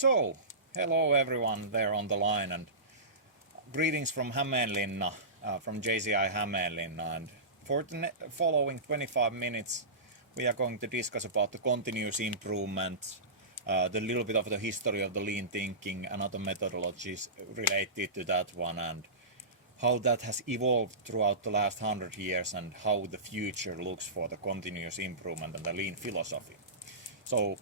So, hello everyone there on the line, and greetings from Hämeenlinna, from JCI Hämeenlinna. And for the following 25 minutes, we are going to discuss about the continuous improvement, the little bit of the history of the lean thinking and other methodologies related to that one, and how that has evolved throughout the last 100 years, and how the future looks for the continuous improvement and the lean philosophy. So,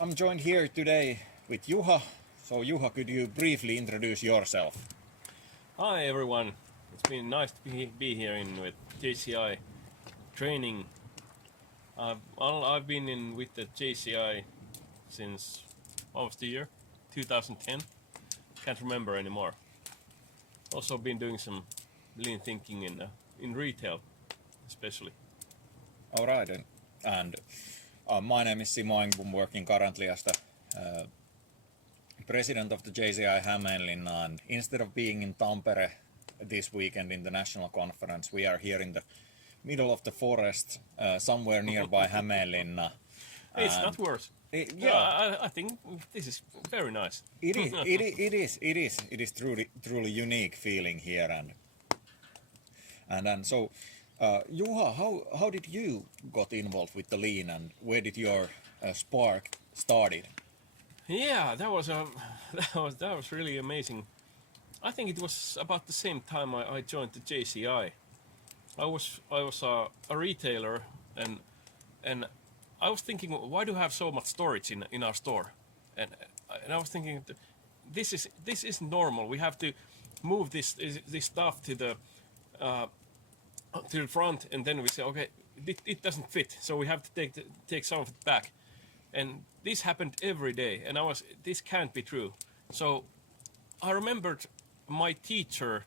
I'm joined here today with Juha. So Juha, could you briefly introduce yourself? Hi everyone, it's been nice to be here with JCI training. I've been with the JCI since almost the year 2010. Can't remember anymore. Also been doing some lean thinking in retail, especially. All right, and my name is Simo. Engbom, working currently as the president of the JCI Hämeenlinna, and instead of being in Tampere this weekend in the national conference, we are here in the middle of the forest, somewhere nearby Hämeenlinna. It's not worse. I think this is very nice. It is truly unique feeling here, and so Juha, how did you got involved with the lean, and where did your spark started? Yeah, that was really amazing. I think it was about the same time I joined the JCI. I was a retailer, and I was thinking, why do we have so much storage in our store? And I was thinking, this is normal. We have to move this stuff to the front, and then we say, okay, it doesn't fit, so we have to take some of it back. And this happened every day, and this can't be true. So I remembered my teacher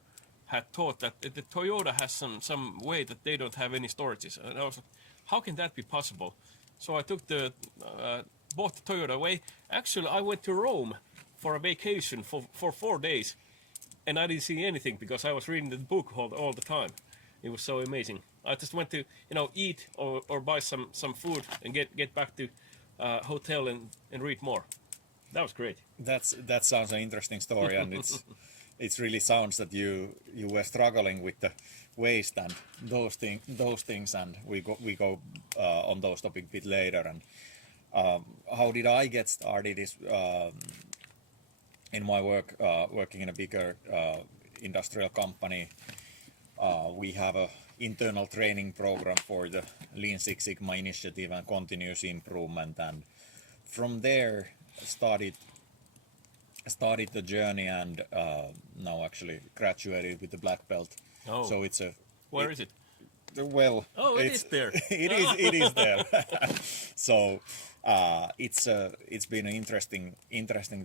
had taught that the Toyota has some way that they don't have any storages, and I was like, how can that be possible? So I took bought the Toyota away. Actually, I went to Rome for a vacation for 4 days, and I didn't see anything because I was reading the book all the time. It was so amazing. I just went to eat or buy some food and get back to hotel and read more. That was great. That sounds an interesting story, and it really sounds that you were struggling with the waste and those things, and we go on those topics a bit later. And how did I get started is in my work working in a bigger industrial company. We have a internal training program for the Lean Six Sigma initiative and continuous improvement, and from there started the journey, and now actually graduated with the black belt. Oh. So it's Where is it? Well, it is there. It is there. So it's been interesting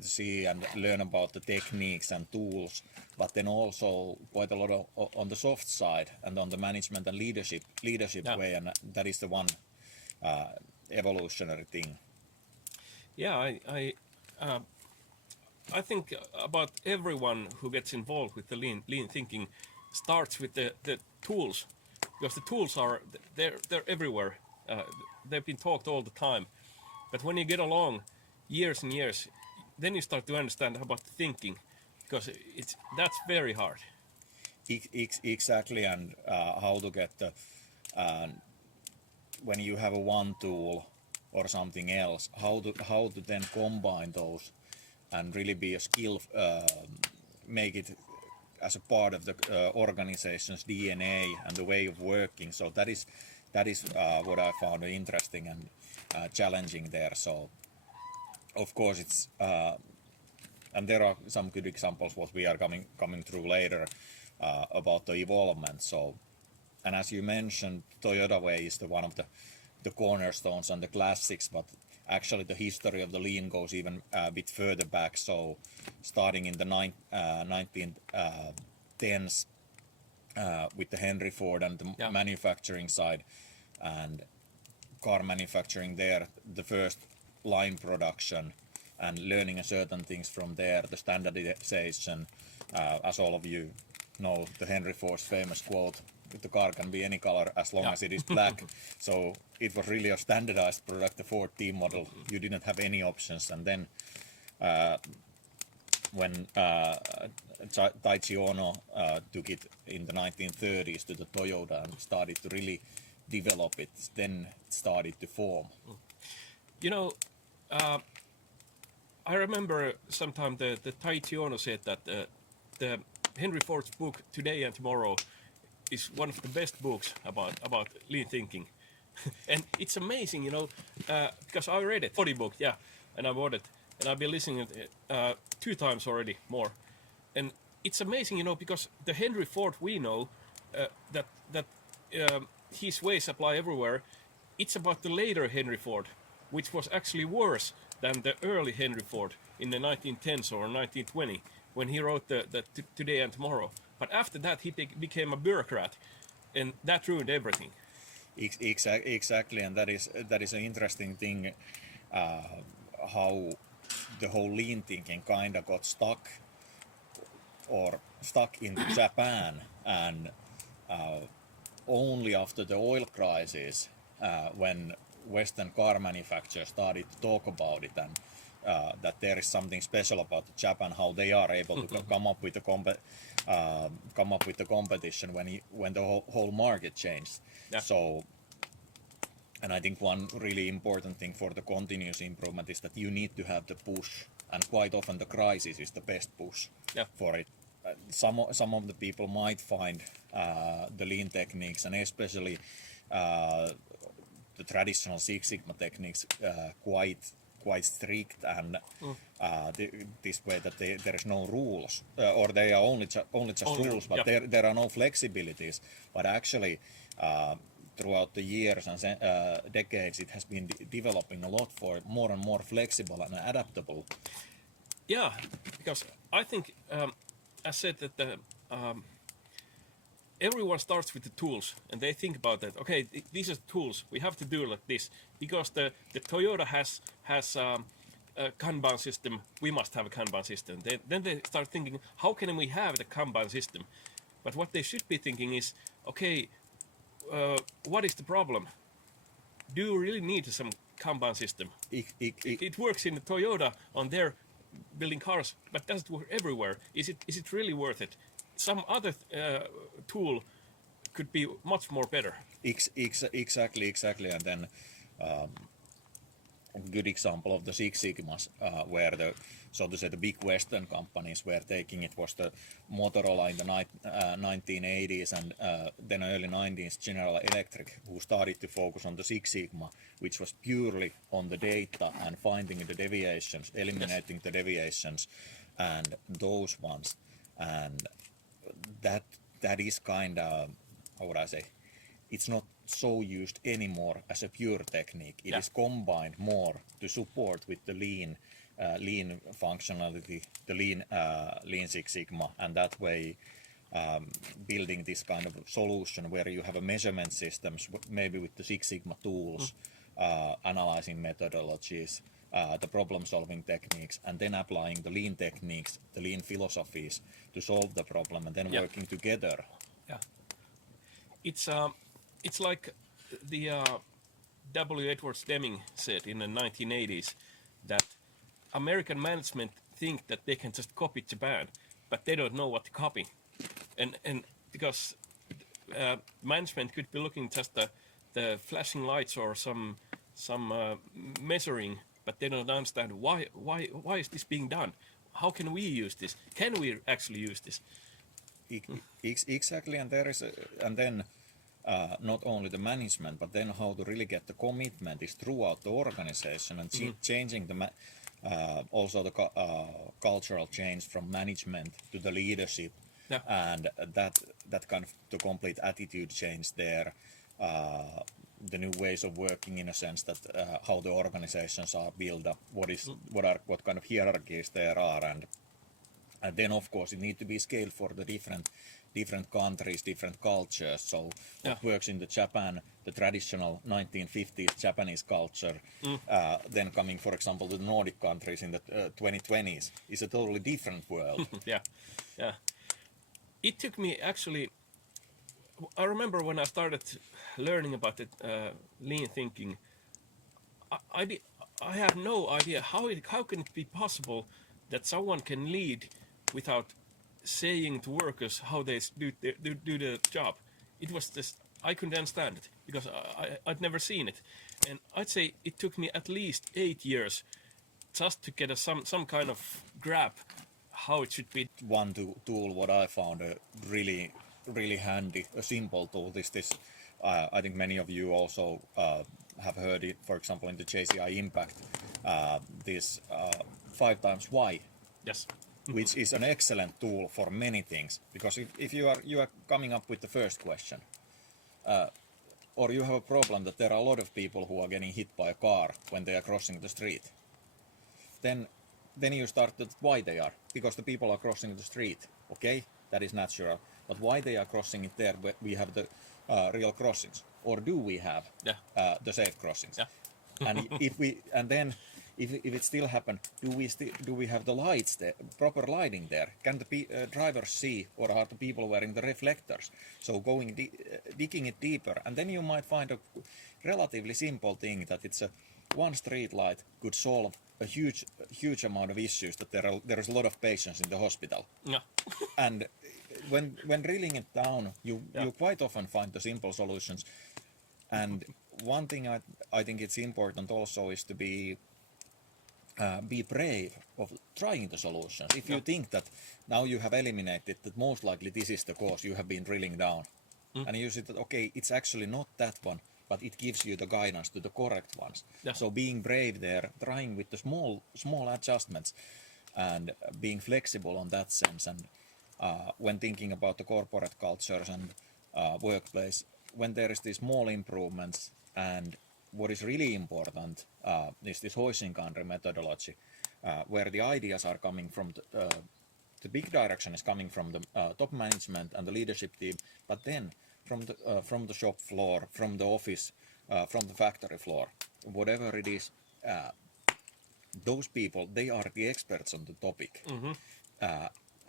to see and learn about the techniques and tools, but then also quite a lot of on the soft side and on the management and leadership way, and that is the one evolutionary thing. Yeah, I think about everyone who gets involved with the lean thinking starts with the tools, because the tools they're everywhere. They've been talked all the time, but when you get along years and years, then you start to understand about the thinking, because that's very hard. Exactly, and how to get the when you have a one tool or something else, how to then combine those and really be a skill, make it as a part of the organization's DNA and the way of working. So that is what I found interesting and challenging there. So of course it's and there are some good examples what we are coming through later about the evolvement. So, and as you mentioned, Toyota way is one of the cornerstones and the classics, but actually the history of the lean goes even a bit further back. So starting in the 1910s with the Henry Ford and the manufacturing side and car manufacturing there, the first line production, and learning certain things from there, the standardization, as all of you know, the Henry Ford's famous quote, the car can be any color as long as it is black. So it was really a standardized product, the 4T model. You didn't have any options. And then when Taichi Ono took it in the 1930s to the Toyota and started to really develop it, then it started to form. You know, I remember sometime the Taichi Ono said that the Henry Ford's book Today and Tomorrow is one of the best books about lean thinking. And it's amazing, you know, because I read it, 40 book, and I bought it, and I've been listening to it 2 times already, more. And it's amazing, you know, because the Henry Ford we know, that his ways apply everywhere. It's about the later Henry Ford, which was actually worse than the early Henry Ford in the 1910s or 1920, when he wrote the Today and Tomorrow. But after that, he became a bureaucrat, and that ruined everything. Exactly, and that is an interesting thing, how the whole lean thinking kind of got stuck into Japan, and only after the oil crisis, when Western car manufacturers started to talk about it, and that there is something special about Japan, how they are able to come up with the competition when the whole market changed. So, and I think one really important thing for the continuous improvement is that you need to have the push, and quite often the crisis is the best push for it. Some of the people might find the lean techniques, and especially the traditional Six Sigma techniques quite strict, and this way that there is no rules, or they are only just rules, but there are no flexibilities. But actually, throughout the years and decades, it has been developing a lot for more and more flexible and adaptable. Yeah, because I think, I said that everyone starts with the tools, and they think about that. Okay, these are tools. We have to do like this because the Toyota has a Kanban system. We must have a Kanban system. Then they start thinking, how can we have the Kanban system? But what they should be thinking is, okay, what is the problem? Do you really need some Kanban system? It works in the Toyota on their building cars, but does it work everywhere? Is it really worth it? Some other tool could be much more better. Exactly, and then a good example of the Six Sigmas, where the, so to say, the big Western companies were taking it, was the Motorola in the 1980s, and then early 90s General Electric, who started to focus on the Six Sigma, which was purely on the data and finding the deviations, eliminating the deviations, and those ones, and that is kind of, how would I say, it's not so used anymore as a pure technique. It is combined more to support with the lean functionality, the lean Six Sigma, and that way building this kind of solution where you have a measurement systems, maybe with the Six Sigma tools, analyzing methodologies, the problem-solving techniques, and then applying the lean techniques, the lean philosophies to solve the problem, and then working together. Yeah, it's like the W. Edwards Deming said in the 1980s that American management think that they can just copy Japan, but they don't know what to copy, and because management could be looking just the flashing lights or some measuring, but they don't understand why is this being done? How can we use this? Can we actually use this? Exactly, and there is and then not only the management, but then how to really get the commitment is throughout the organization, and changing the also the cultural change from management to the leadership, and that kind of the complete attitude change there, the new ways of working, in a sense that how the organizations are built up, what kind of hierarchies there are, and then of course it needs to be scaled for the different countries, different cultures. So what works in the Japan, the traditional 1950s Japanese culture, then coming, for example, to the Nordic countries in the 2020s, is a totally different world. Yeah. It took me actually I remember when I started learning about the lean thinking, I have no idea how can it be possible that someone can lead without saying to workers how they do the job. It was just I couldn't understand it because I'd never seen it, and I'd say it took me at least 8 years just to get some kind of grab how it should be. One tool what I found really handy, a simple tool. This I think many of you also have heard it. For example, in the JCI Impact, this 5 times why, Yes. which is an excellent tool for many things. Because if you are coming up with the first question, or you have a problem that there are a lot of people who are getting hit by a car when they are crossing the street, then you start with why they are, because the people are crossing the street. Okay, that is natural, but why they are crossing it there? We have the real crossings, or do we have the safe crossings? Yeah. And if it still happen, do we have the lights there, proper lighting there? Can the drivers see, or are the people wearing the reflectors? So digging it deeper, and then you might find a relatively simple thing that it's one street light could solve a huge amount of issues, that there is a lot of patients in the hospital. Yeah. And when drilling it down, you quite often find the simple solutions. And one thing I think it's important also is to be brave of trying the solutions. If you think that now you have eliminated that most likely this is the cause you have been drilling down, and you see that okay, it's actually not that one, but it gives you the guidance to the correct ones. Yeah. So being brave there, trying with the small adjustments, and being flexible on that sense. And when thinking about the corporate cultures and workplace, when there is these small improvements, and what is really important is this Hoisin-Kanri methodology, where the ideas are coming from the big direction is coming from the top management and the leadership team, but then from the shop floor, from the office, from the factory floor, whatever it is, those people, they are the experts on the topic.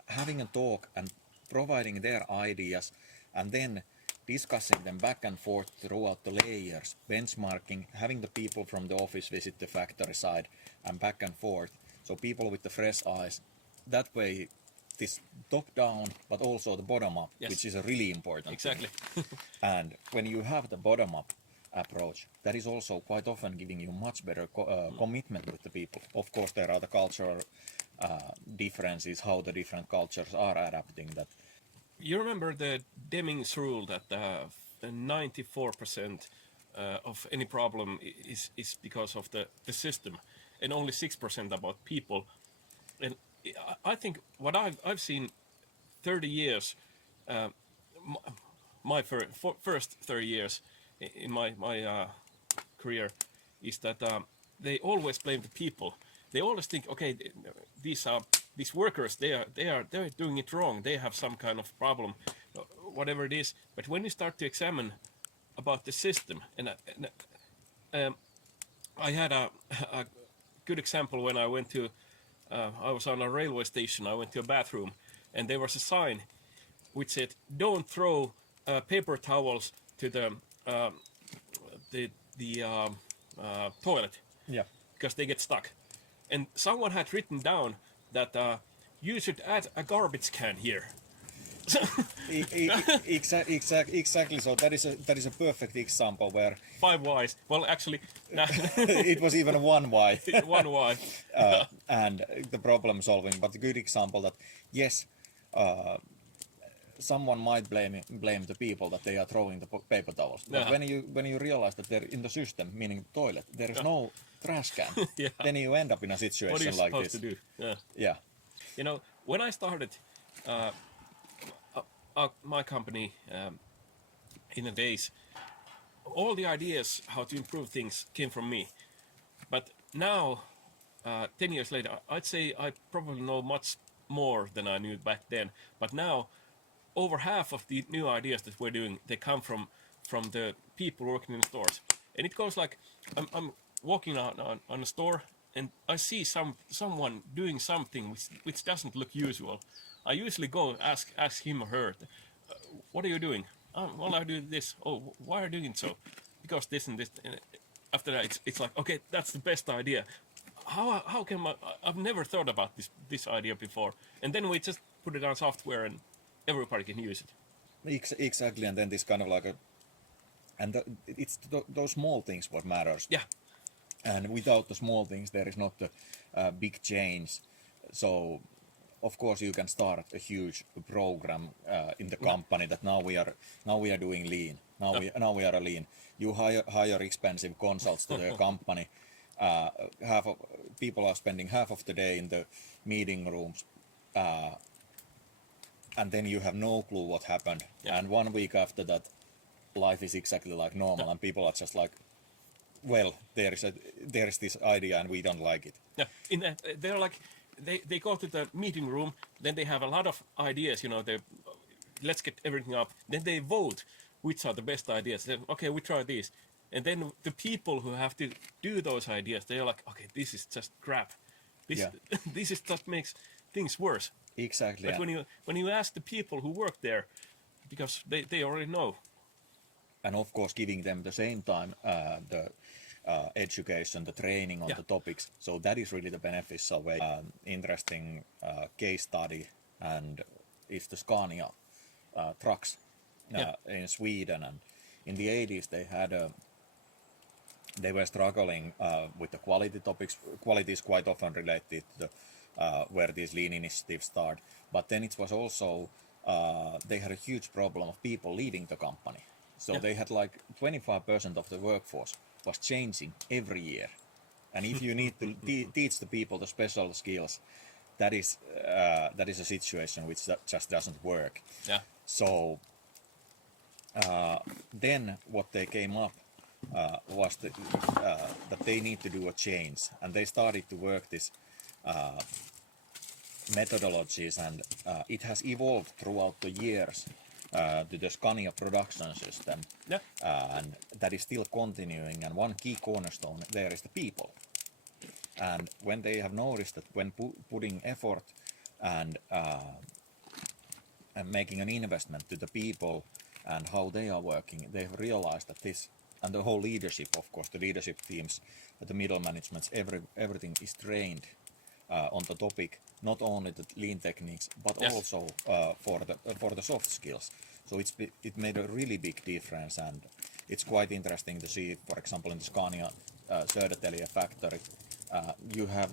Having a talk and providing their ideas, and then discussing them back and forth throughout the layers, benchmarking, having the people from the office visit the factory side, and back and forth, so people with the fresh eyes. That way, this top down, but also the bottom up, which is a really important Exactly. thing. And when you have the bottom up approach, that is also quite often giving you much better commitment with the people. Of course, there are the cultural differences, how the different cultures are adapting that. You remember the Deming's rule that 94% of any problem is because of the system, and only 6% about people. And I think what I've seen 30 years, my first 30 years in my career, is that they always blame the people. They always think, okay, these workers, they're doing it wrong. They have some kind of problem, whatever it is. But when you start to examine about the system, and I had a good example when I went to, I was on a railway station. I went to a bathroom, and there was a sign which said, "Don't throw paper towels to the toilet, because they get stuck." And someone had written down that you should add a garbage can here. Exactly. So that is a perfect example where 5 whys. Well, actually, it was even 1 why. 1 why. And the problem solving. But a good example that yes, someone might blame the people that they are throwing the paper towels. But when you realize that they're in the system, meaning the toilet, there is no trash can. Then you end up in a situation like this. What are you supposed to do? Yeah. You know, when I started my company in the days, all the ideas how to improve things came from me. But now, 10 years later, I'd say I probably know much more than I knew back then. But now, over half of the new ideas that we're doing, they come from the people working in the stores. And it goes like, I'm walking on a store, and I see someone doing something which doesn't look usual. I usually go ask him or her, "What are you doing?" well, I do this. Oh, why are you doing so? Because this and this. And after that, it's like, okay, that's the best idea. How can I've never thought about this idea before. And then we just put it on software and everybody can use it. Exactly, and then this kind of like a, and it's those small things what matters. Yeah. And without the small things, there is not a big change. So, of course, you can start a huge program in the company that now we are doing lean. Now we are a lean. You hire expensive consults to the company. People are spending half of the day in the meeting rooms, and then you have no clue what happened. Yeah. And 1 week after that, life is exactly like normal, and people are just like, well, there is this idea and we don't like it. Yeah, they're like they go to the meeting room, then they have a lot of ideas. They let's get everything up. Then they vote which are the best ideas. Then okay, we try these, and then the people who have to do those ideas, they're like, okay, this is just crap. This is what makes things worse. Exactly. But when you ask the people who work there, because they already know. And of course, giving them the same time the education, the training on the topics. So that is really the beneficial way. Interesting case study, and it's the Scania trucks in Sweden. And in the 80s, they were struggling with the quality topics. Quality is quite often related to where these lean initiatives start. But then it was also they had a huge problem of people leaving the company. So they had like 25% of the workforce was changing every year. And if you need to teach the people the special skills, that is a situation which just doesn't work. Yeah. So then what they came up was that they need to do a change, and they started to work this methodologies, and it has evolved throughout the years to the Scania production system, and that is still continuing. And one key cornerstone there is the people. And when they have noticed that when putting effort and making an investment to the people and how they are working, they have realized that this, and the whole leadership, of course, the leadership teams, the middle managements, everything is trained on the topic, not only the lean techniques, but also for the soft skills. So it made a really big difference, and it's quite interesting to see, for example, in the Scania Södertälje factory, you have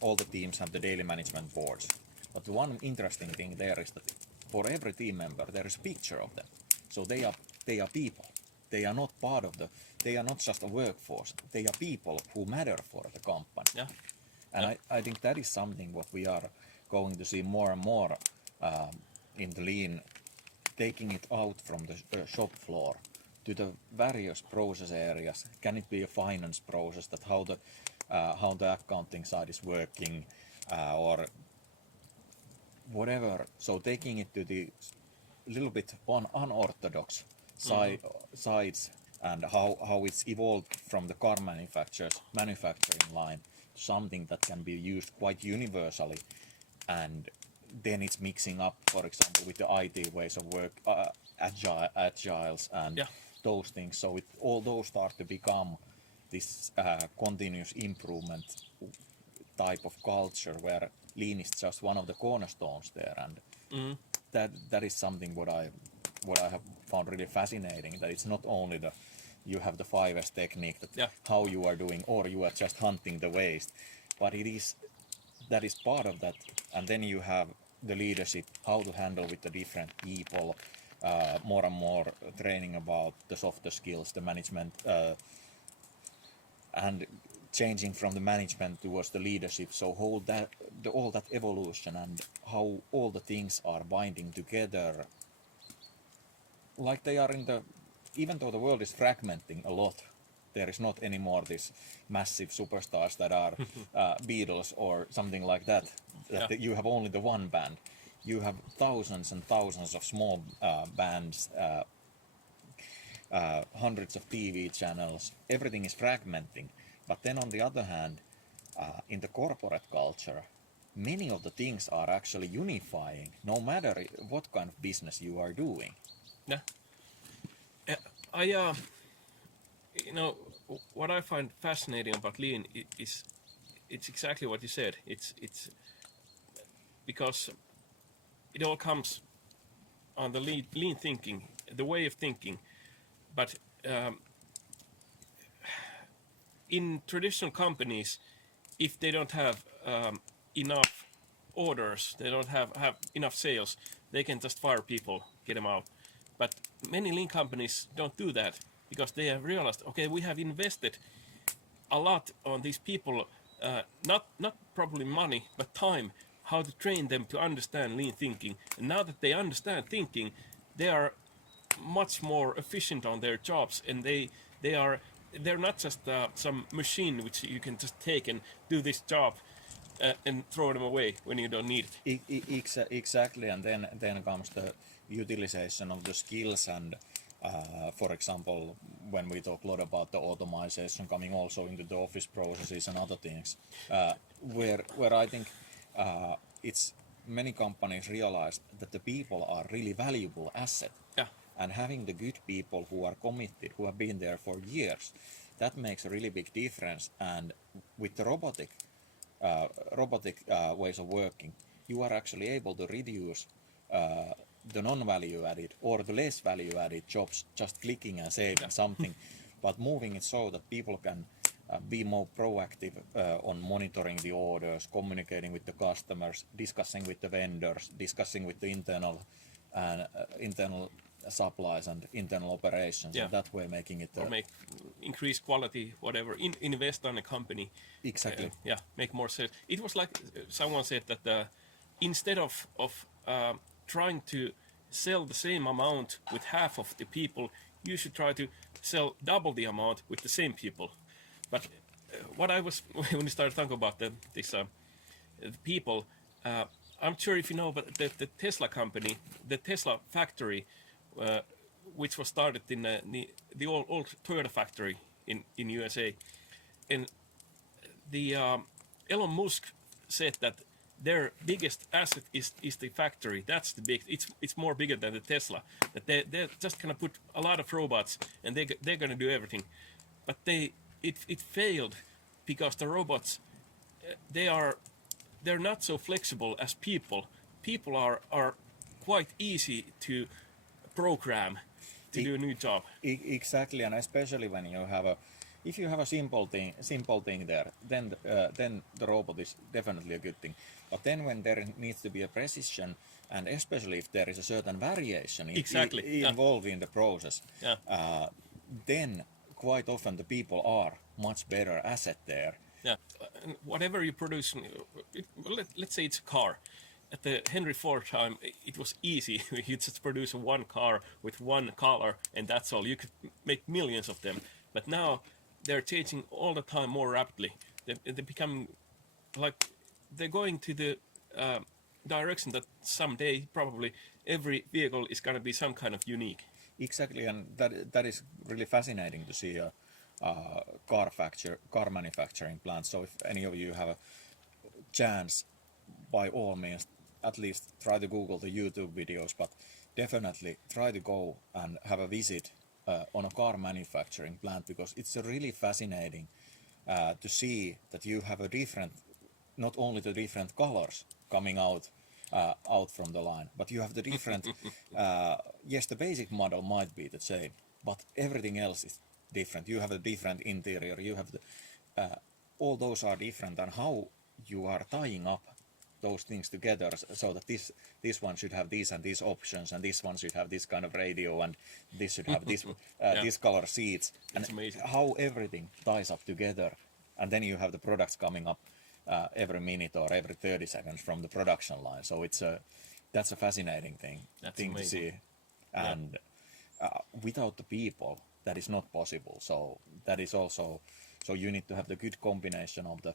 all the teams have the daily management boards. But the one interesting thing there is that for every team member there is a picture of them. So they are people. They are not part of they are not just a workforce. They are people who matter for the company. Yeah. And I think that is something what we are going to see more and more in the lean, taking it out from the shop floor to the various process areas. Can it be a finance process, that how the accounting side is working, or whatever. So taking it to the little bit unorthodox sides, and how it's evolved from the car manufacturing line to something that can be used quite universally, and then it's mixing up, for example, with the IT ways of work, agiles and those things. So all those start to become this continuous improvement type of culture, where lean is just one of the cornerstones there, and that is something what I have found really fascinating. That it's not only you have the 5S technique, that how you are doing, or you are just hunting the waste, but that is part of that. And then you have the leadership, how to handle with the different people, more and more training about the softer skills, the management, and changing from the management towards the leadership. So all that evolution, and how all the things are binding together, like they are even though the world is fragmenting a lot, there is not anymore this massive superstars that are Beatles or something like that. That you have only the one band. You have thousands and thousands of small bands, hundreds of TV channels. Everything is fragmenting. But then on the other hand, in the corporate culture, many of the things are actually unifying, no matter what kind of business you are doing. Yeah. you know, what I find fascinating about lean is it's exactly what you said. It's because it all comes on the lean thinking, the way of thinking. But in traditional companies, if they don't have enough orders, they don't have enough sales, they can just fire people, get them out. But many lean companies don't do that because they have realized, okay, we have invested a lot on these people, not probably money, but time, how to train them to understand lean thinking. And now that they understand thinking, they are much more efficient on their jobs, and they're not just some machine which you can just take and do this job and throw them away when you don't need it. Exactly, and then comes the utilization of the skills and for example, when we talk a lot about the automation coming also into the office processes and other things, where I think it's many companies realize that the people are really valuable asset. Yeah. And having the good people who are committed, who have been there for years, that makes a really big difference. And with the robotic ways of working, you are actually able to reduce the non-value added or the less value added jobs, just clicking and saving something, but moving it so that people can be more proactive on monitoring the orders, communicating with the customers, discussing with the vendors, discussing with the internal supplies and internal operations, and that way making it or increase quality, whatever, invest on a company. Exactly. Make more sales. It was like someone said that instead of trying to sell the same amount with half of the people, you should try to sell double the amount with the same people. But what I was when we started talking about this people, I'm sure if you know, but the Tesla company, the Tesla factory, which was started in the old Toyota factory in USA, and the Elon Musk said that their biggest asset is the factory. That's the big. It's more bigger than the Tesla. That they're just gonna put a lot of robots and they're gonna do everything, but it failed because the robots they're not so flexible as people. People are quite easy to program to do a new job. Exactly, and especially when you have if you have a simple thing there, then the robot is definitely a good thing. But then when there needs to be a precision, and especially if there is a certain variation involved in the process, then quite often the people are much better asset there. Yeah, and whatever you produce, let's say it's a car. At the Henry Ford time, it was easy. You just produce one car with one color, and that's all. You could make millions of them. But now they're changing all the time more rapidly. They're becoming like they're going to the direction that someday probably every vehicle is going to be some kind of unique. Exactly, and that is really fascinating to see a car manufacturing plant. So if any of you have a chance, by all means, at least try to Google the YouTube videos, but definitely try to go and have a visit on a car manufacturing plant, because it's really fascinating to see that you have a different, not only the different colors coming out from the line, but you have the different, yes, the basic model might be the same, but everything else is different. You have a different interior, you have the, all those are different, and how you are tying up those things together so that this one should have these and these options, and this one should have this kind of radio, and this should have this this color seats, and how everything ties up together, and then you have the products coming up every minute or every 30 seconds from the production line. So that's a fascinating thing to see, and without the people that is not possible. So that is also, so you need to have the good combination of the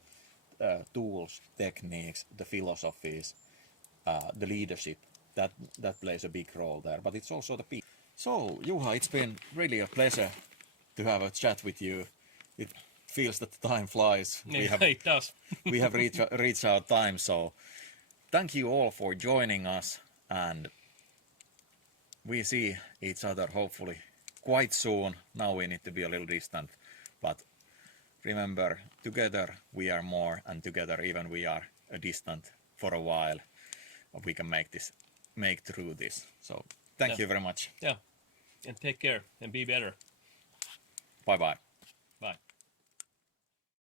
tools, techniques, the philosophies, the leadership. That plays a big role there, but it's also the people. So Juha, it's been really a pleasure to have a chat with you. It feels that the time flies. It does. We have reached our time, so thank you all for joining us, and we see each other hopefully quite soon. Now we need to be a little distant, but remember, together we are more, and together even we are distant for a while, we can make through this. So thank you very much. Yeah, and take care and be better. Bye bye. Bye.